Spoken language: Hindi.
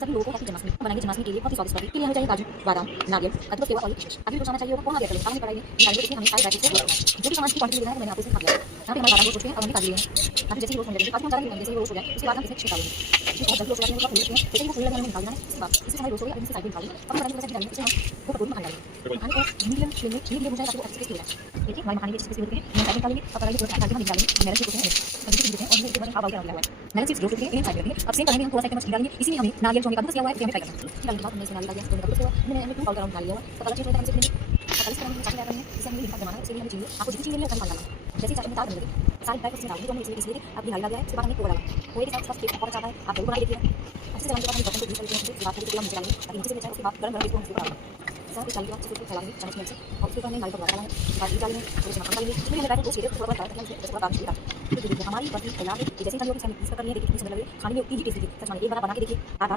सभी लोगों को हैप्पी जन्माष्टमी बनाएंगे। जन्माष्टमी के लिए बहुत ही स्वादिष्ट के लिए हमें चाहिए काजू, बादाम, नारियल, कद्दू, सेवा और किशमिश। अभी बनाना चाहिए होगा पोहा दिया करें कढ़ाई में निकालेंगे। इसमें हमें सारे ड्राई फ्रूट्स को जो भी सामान की क्वांटिटी लेना है मैंने आपको इसमें दिया है। यहाँ पे हमारे बादाम रोस्ट हो चुके हैं और हमने काजू लिए हैं। काजू जैसे ही रोस्ट होने लगेंगे, काजू हम ज़्यादा नहीं जैसे ही रोस्ट हो जाए उसके बाद हम इसमें किशमिश डालेंगे। इसमें बहुत जल्दी रोस्ट हो जाएंगे, फूल हैं जैसे ही वो फूल लगे हमें निकालना है। इसके बाद इसमें हमारे रोस्ट हो गया, इसकी साइड में निकालेंगे। अब हम बनाएंगे थोड़ा सा डालेंगे, इसे हम वो कटोरी में खाने डालेंगे। खाने को मीडियम फ्लेम में धीरे धीरे भूनना है ताकि वो अच्छे से हो जाए। देखिए हमारे मखाने भी अच्छे से होते हैं। हम साइड में डालेंगे और कढ़ाई में थोड़ा सा डाल के हम डालेंगे मेरे से होते हैं अभी से होते हैं और ये एक बार हाफ आउट हुआ है। मैंने सिर्फ रोस्ट करके एक साइड में रखेंगे। अब सेम कढ़ाई में हम थोड़ा सा चम्मच घी डालेंगे। इसी में हमें नारियल जो हमने काजू किया हुआ है हमें फ्राई करना है। डालने के बाद हमने इसमें नारियल डाल दिया, तो कद्दू सेवा हमने 2 पाउडर डाल लिया हुआ है। तो कलर चेंज होता है हमसे इस तरह की चाट करनी है। इसे हमें लिखा जमाना है, इसके लिए हमें चाहिए आपको जितनी चीज़ मिले उतना डालना है। जैसे चाट में डाल देंगे सारे ड्राई फ्रूट्स डालेंगे तो हमने इसमें इसलिए अब नारियल डाल दिया है। उसके बाद हमने पोहा डाला। पोहे के साथ टेस्ट बहुत अच्छा है, आप जरूर बना के देखिए। अच्छे से चलाने के बाद हम बर्तन को ग्रीस करके उसके बाद थोड़ी नीचे डालेंगे ताकि नीचे से नीचे उसके बाद गरम गरम इसको डालेंगे। साथ ही डालने के बाद अच्छे से फैलाएंगे चम्मच में से और उसके बाद हमने नारियल डालना है। उसके बाद डालेंगे थोड़े से मक्खन डालेंगे। इसमें हमने ड्राई फ्रूट थोड़ा बहुत डाल के थोड़ा काम किया। हमारी बर्फी तैयार है। जैसे ही खाने में किसी ने मिक्स कर रही है, देखिए कितनी सुंदर लग रही है। खाने में इतनी ही टेस्टी थी। सच मानिए एक बार बना के देखिए आप।